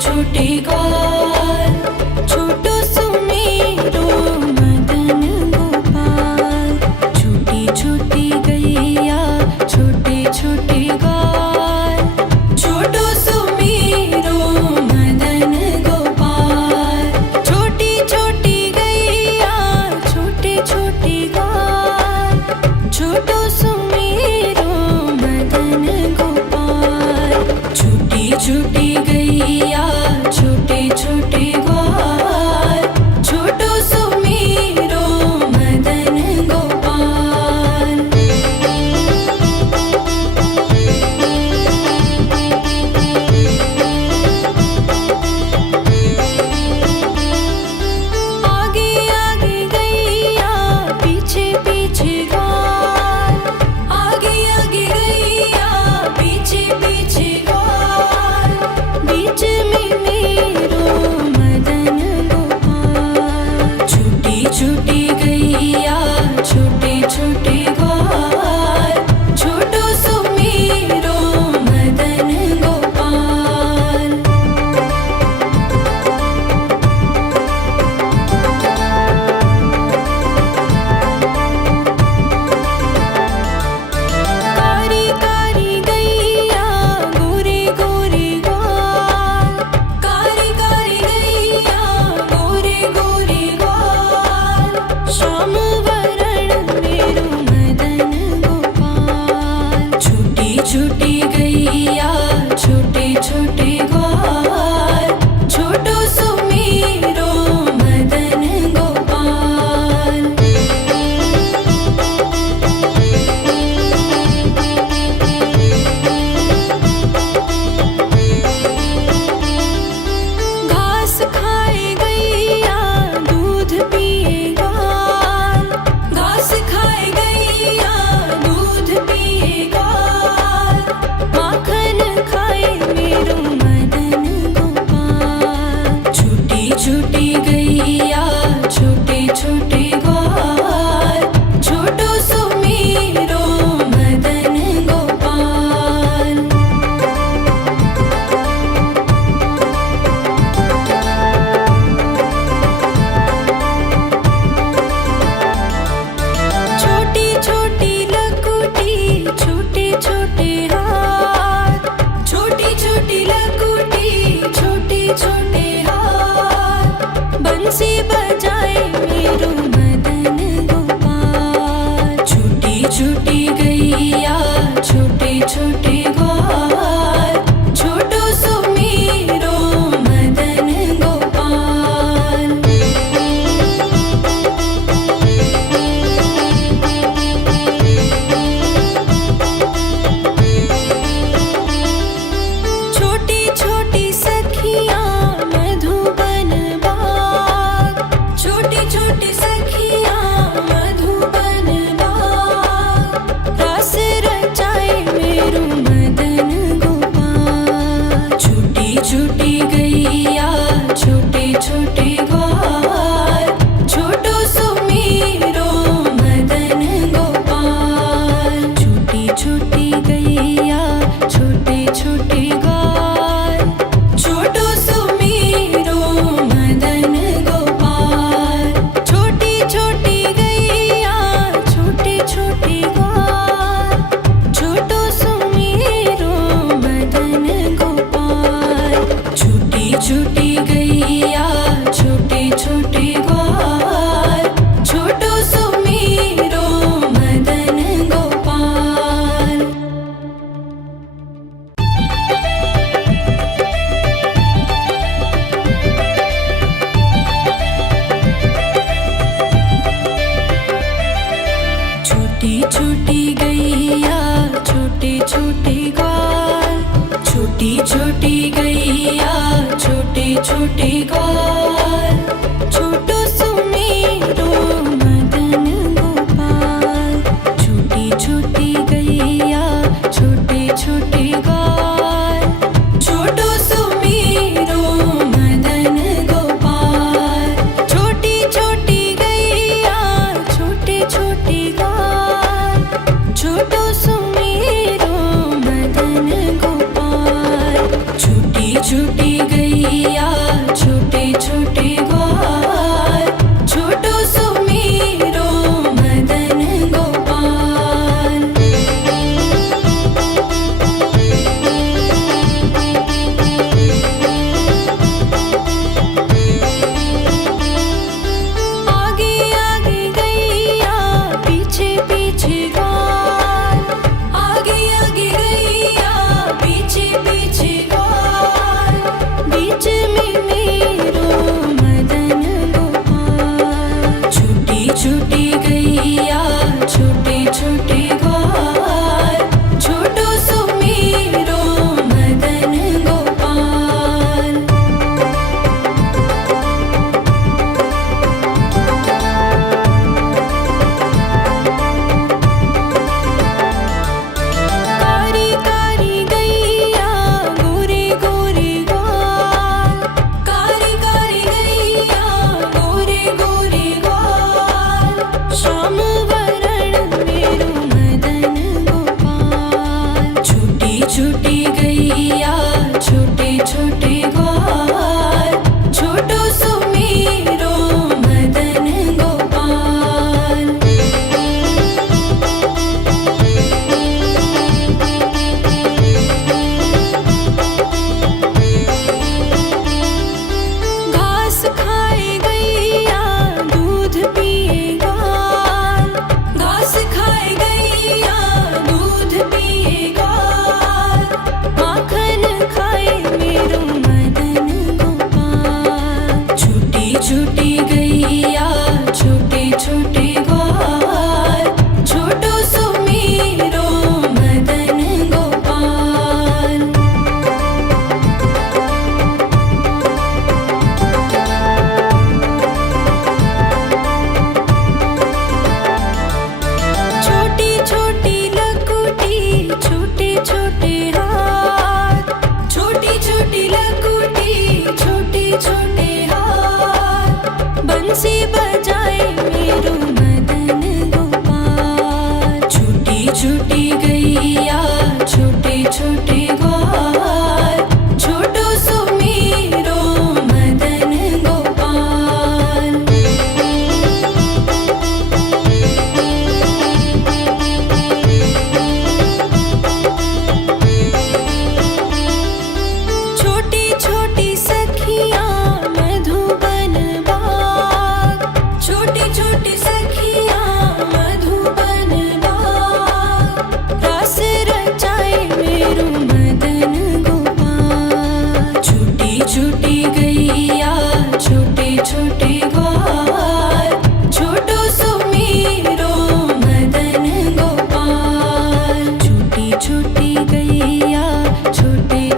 छोटे ग्वाल, छोटो सुमेरो मदन गोपाल। छोटी छोटी गैया छोटे छोटे ग्वाल, छोटो सुमेरो मदन गोपाल। छोटी छोटी गैया छोटे छोटे ग्वाल, छोटो सुमेरो मदन गोपाल। छोटी छोटी गैया छोटे छोटे ग्वाल, छोटो सुमेरो मदन गोपाल। आगे आगे गैया पीछे पीछे ग्वाल, आगे आगे गैया पीछे पीछे ग्वाल। बीच में मेरो मदन गोपाल। छोटी छोटी गैया छोटे छोटे ग्वाल, छोटो सुमेरो मदन गोपाल। कारी कारी गैया गोरे गोरे ग्वाल, कारी कारी गैया गोरे गोरे ग्वाल। श्याम वरण मेरो मदन गोपाल। छोटी छोटी गैया छोटे छोटे ग्वाल, छोटो सुमेरो मदन गोपाल। घास खाए गैया दूध पिए ग्वाल, घास खाए गैया दूध पिए ग्वाल। माखन खाए मेरो मदन गोपाल। छोटी छोटी गैया छोटे छोटे ग्वाल, छोटो सुमेरो मदन गोपाल। छोटी छोटी लकुटी छोटे छोटे हाथ, छोटी छोटी लकुटी छोटे छोटे हाथ। बंसी बजाए मेरो मदन गोपाल। छोटी छोटी गैया छोटे छोटे ग्वाल, छोटो सुमेरो मदन गोपाल। छोटी छोटी सखियाँ मधुबन बाग, छोटी छोटी सखियाँ मधुबन बाग। रास रचाए मेरो मदन गोपाल। छोटी छोटी गैया छोटे छोटे ग्वाल, छोटो सुमेरो मदन गोपाल। छोटी छोटी गैया छोटे छोटे ग्वाल, छोटो सुमेरो मदन गोपाल। छोटी छोटी गैया छोटे छोटे ग्वाल, छोटो सुमेरो मदन गोपाल। छोटी छोटी गैया छोटे छोटे ग्वाल, छोटो सुमेरो मदन गोपाल।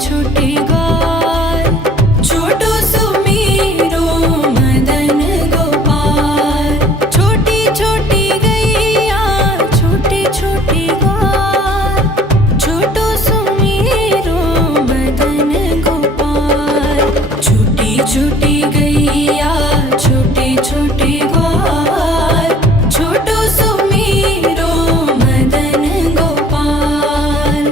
छोटे ग्वाल, छोटो सुमेरो मदन गोपाल। छोटी छोटी गैया छोटे छोटे ग्वाल, छोटो सुमेरो मदन गोपाल। छोटी छोटी गैया छोटे छोटे ग्वाल, छोटो सुमेरो मदन गोपाल।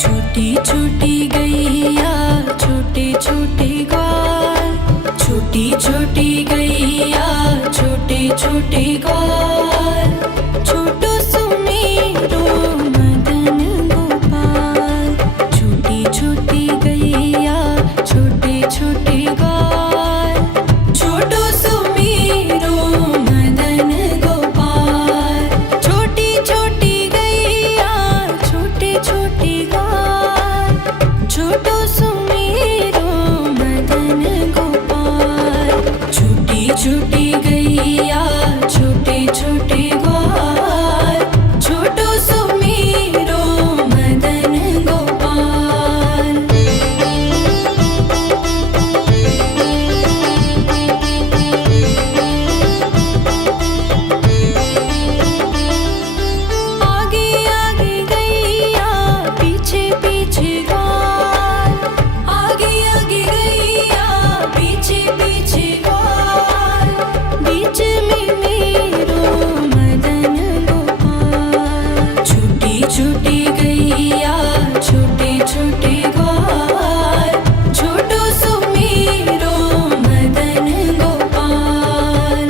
छोटी छोटी गैया छोटे छोटे ग्वाल, छोटी छोटी गैया छोटे छोटे ग्वाल, छोटो सुमेरो मदन गोपाल। छोटी छोटी गैया छोटे छोटे ग्वाल, छोटो सुमेरो मदन गोपाल। छोटी छोटी गैया छोटे छोटे ग्वाल, छोटो सुमेरो मदन गोपाल। छोटी छोटी गैया छोटे छोटे ग्वाल, छोटो सुमेरो मदन गोपाल। आगे आगे गैया पीछे पीछे ग्वाल, आगे आगे गैया पीछे पीछे ग्वाल। बीच में मेरो मदन गोपाल। छोटी छोटी गैया छोटे छोटे ग्वाल, छोटो सुमेरो मदन गोपाल।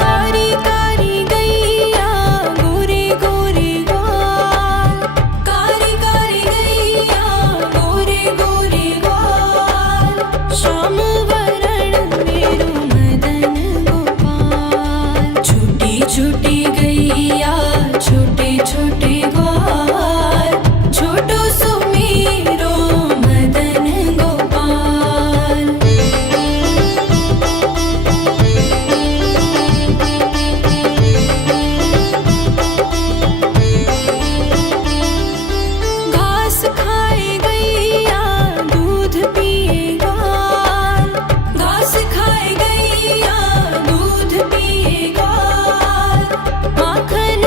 कारी कारी गैया गोरे गोरे ग्वाल, कारी कारी गैया गोरे गोरे ग्वाल। श्याम वरण मेरो मदन गोपाल। छोटी छोटी गैया छोटे छोटे ग्वाल, छोटो सुमेरो मदन गोपाल। घास खाए गैया दूध पिए ग्वाल, घास खाए गैया दूध पिए ग्वाल। माखन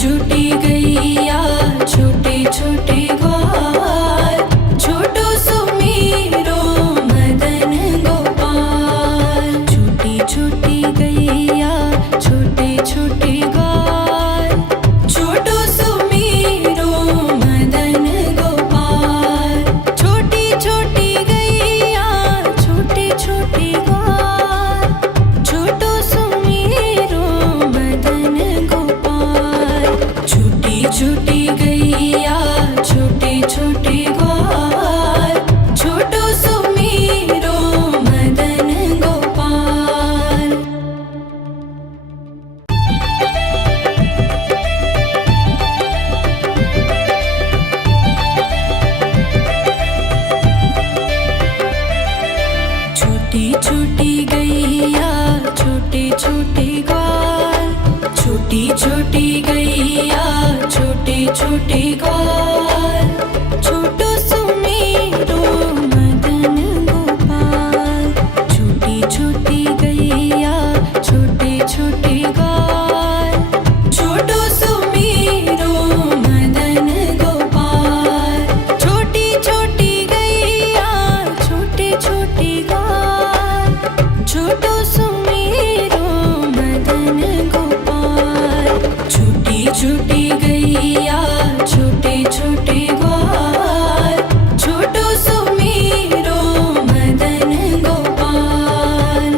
छूटी गैया छोटे छोटे ग्वाल छोटो सुमेरो मदन गोपाल छूटी छूटी गैया छोटे छोटे ग्वाल छोटो सुमेरो मदन गोपाल छोटी छोटी गैया छोटे छोटे ग्वाल छोटो सुमेरो मदन गोपाल छूटी छूटी गैया छोटे छोटे ग्वाल छोटो सुमेरो मदन गोपाल छोटी छोटी गैया छोटे छोटे ग्वाल छोटी छोटी गैया छोटे छोटे ग्वाल छोटो सुमेरो मदन गोपाल छोटी छोटी गैया छोटे छोटे ग्वाल छोटो सुमेरो मदन गोपाल छोटी छोटी गैया छोटे छोटे ग्वाल छोटो सुमेरो मदन गोपाल छोटी छोटी गैया छोटे छोटे ग्वाल छोटो सुमेरो मदन गोपाल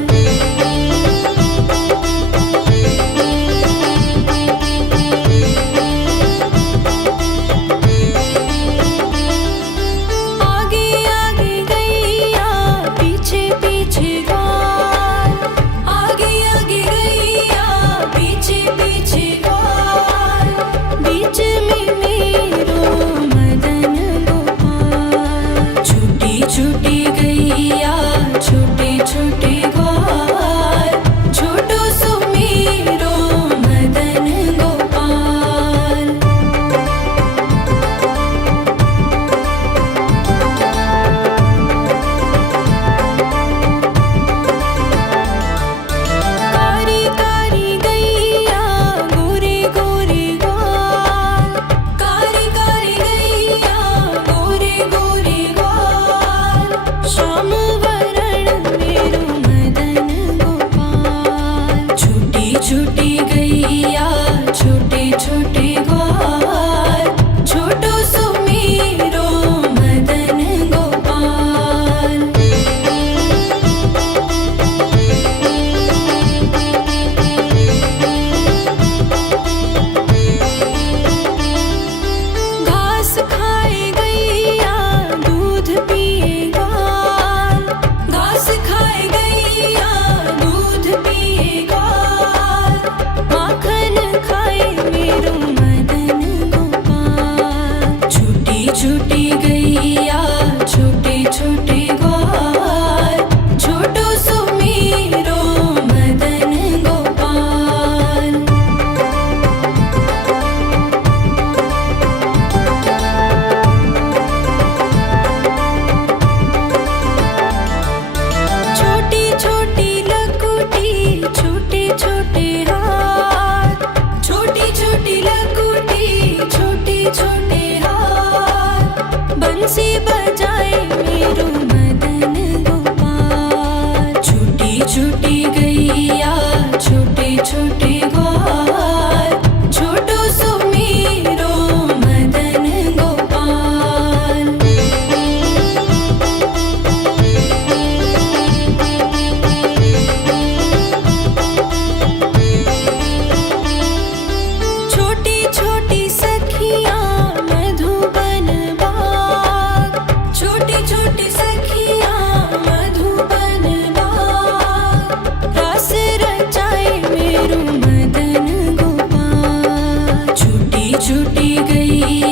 आगे आगे गैया पीछे पीछे ग्वाल आगे आगे गैया पीछे पीछे ग्वाल बीच में मेरो मदन गोपाल छोटी छोटी गैया छोटे छोटे ग्वाल छोटो सुमेरो मदन गोपाल कारी कारी गैया गोरे गोरे ग्वाल कारी कारी गैया गोरे गोरे ग्वाल श्याम वरण मेरो मदन गोपाल छोटी छोटी गैया छोटे छोटे ग्वाल छोटो सुमेरो मदन गोपाल घास खाए गैया दूध पिए ग्वाल घास खाए गैया दूध पिए ग्वाल माखन खाए मेरो मदन गोपाल छोटी छोटी गैया छोटे छोटे ग्वाल छोटो सुमेरो मदन गोपाल छोटी छोटी लकुटी छोटे छोटे हाथ छोटी छोटी लकुटी छोटे छोटे हाथ बंसी बजाए मेरो मदन गोपाल छोटी छोटी गैया छोटे छोटे ग्वाल छोटो सुमेरो मदन गोपाल छोटी छोटी सखियां मधुबन बाग छोटी छोटी सखियां मधुबन बाग रास रचाए मेरो मदन गोपाल छोटी छोटी गैया